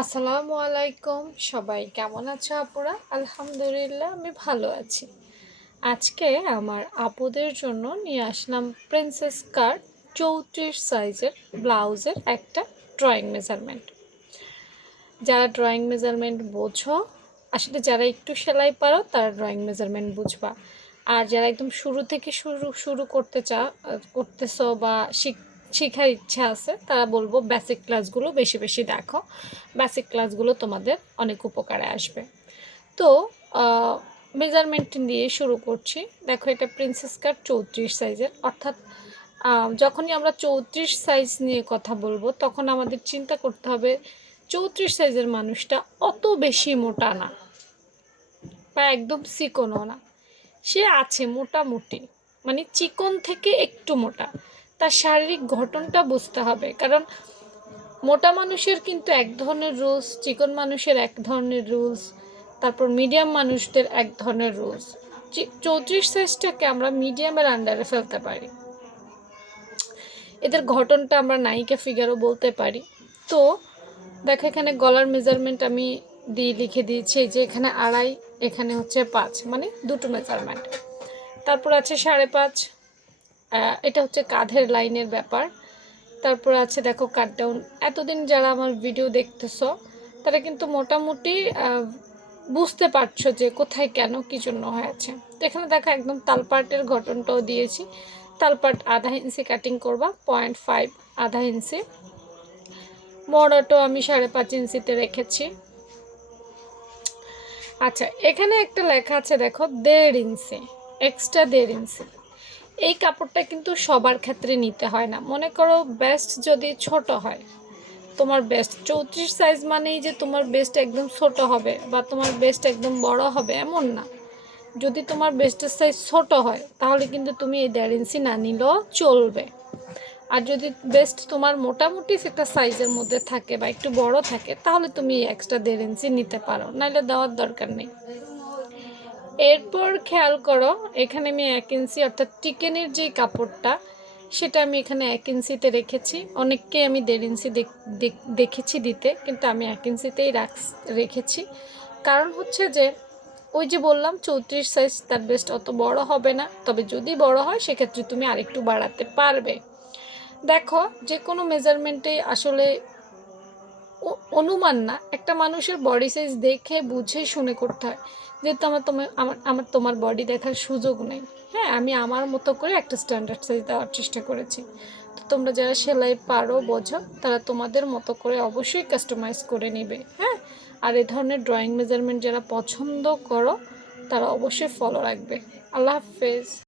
আসসালামু আলাইকুম, সবাই কেমন আছো আপুরা? আলহামদুলিল্লাহ আমি ভালো আছি। আজকে আমার আপুদের জন্য নিয়ে আসলাম প্রিন্সেস কাট 34 সাইজের ব্লাউজের একটা ড্রয়িং মেজারমেন্ট। যারা ড্রয়িং মেজারমেন্ট বোঝো, আসলে যারা একটু সেলাই পারো তারা ড্রয়িং মেজারমেন্ট বুঝবা। আর যারা একদম শুরু থেকে শুরু শুরু করতেছো বা শেখার ইচ্ছা আছে, তারা বলবো বেসিক ক্লাসগুলো বেশি বেশি দেখো। বেসিক ক্লাসগুলো তোমাদের অনেক উপকারে আসবে। তো মেজারমেন্ট দিয়ে শুরু করছি। দেখো, এটা প্রিন্সেস কাট 34 সাইজের, অর্থাৎ যখনই আমরা 34 সাইজ নিয়ে কথা বলবো তখন আমাদের চিন্তা করতে হবে 34 সাইজের মানুষটা অত বেশি মোটা না বা একদম চিকনও না, সে আছে মোটামুটি, মানে চিকন থেকে একটু মোটা। তার শারীরিক গঠনটা বুঝতে হবে, কারণ মোটা মানুষের কিন্তু এক ধরনের রুলস, চিকন মানুষের এক ধরনের রুলস, তারপর মিডিয়াম মানুষদের এক ধরনের রুলস। 34 সাইজটাকে আমরা মিডিয়ামের আন্ডারে ফেলতে পারি, এদের গঠনটা আমরা নায়িকা ফিগারও বলতে পারি। তো দেখো, এখানে গলার মেজারমেন্ট আমি লিখে দিয়েছি, যে এখানে 2.5, এখানে হচ্ছে 5, মানে দুটো মেজারমেন্ট। তারপর আছে 5.5, এটা হচ্ছে কাঁধের লাইনের ব্যাপার। তারপর আছে দেখো কাট ডাউন। এতদিন যারা আমার ভিডিও দেখতেছো তারা কিন্তু মোটামুটি বুঝতে পারছো যে কোথায় কেন কী জন্য হয়েছে। তো এখানে দেখো একদম তালপাটের গঠনটাও দিয়েছি। তালপাট 1/2 ইঞ্চি কাটিং করবা, 0.5 1/2 ইঞ্চি। মোড়াটো আমি 5.5 ইঞ্চিতে রেখেছি। আচ্ছা, এখানে একটা লেখা আছে দেখো 1.5 ইঞ্চি, এক্সট্রা 1.5 ইঞ্চি। এই কাপড়টা কিন্তু সবার ক্ষেত্রে নিতে হয় না। মনে করো বেস্ট যদি ছোট হয়, তোমার বেস্ট 34 সাইজ মানেই যে তোমার বেস্ট একদম ছোট হবে বা তোমার বেস্ট একদম বড় হবে এমন না। যদি তোমার বেস্টের সাইজ ছোট হয় তাহলে কিন্তু তুমি এই 1.5 ইঞ্চি না নিলেও চলবে। আর যদি বেস্ট তোমার মোটামুটি একটা সাইজের মধ্যে থাকে বা একটু বড় থাকে, তাহলে তুমি এক্সট্রা 1.5 ইঞ্চি নিতে পারো, নাহলে দেওয়ার দরকার নেই। এরপর খেয়াল করো, এখানে আমি 1 ইঞ্চি, অর্থাৎ চিকেনের যে কাপড়টা সেটা আমি এখানে 1 ইঞ্চিতে রেখেছি। অনেককে আমি 1.5 ইঞ্চি দেখেছি দিতে, কিন্তু আমি 1 ইঞ্চিতেই রেখেছি। কারণ হচ্ছে যে ওই যে বললাম 34 সাইজ, তার বেস্ট অত বড় হবে না, তবে যদি বড় হয় সেক্ষেত্রে তুমি আরেকটু বাড়াতে পারবে। দেখো, যে কোনো মেজারমেন্টে আসলে অনুমান না, একটা মানুষের বডি সাইজ দেখে বুঝে শুনে করতে হয়। যেহেতু তোমার বডি দেখার সুযোগ নেই, হ্যাঁ, আমি আমার মতো করে একটা স্ট্যান্ডার্ড সাইজ দেওয়ার চেষ্টা করেছি। তো তোমরা যারা সেলাই পারো, বোঝো, তারা তোমাদের মতো করে অবশ্যই কাস্টমাইজ করে নেবে, হ্যাঁ। আর এ ধরনের ড্রয়িং মেজারমেন্ট যারা পছন্দ করো তারা অবশ্যই ফলো রাখবে। আল্লাহ হাফেজ।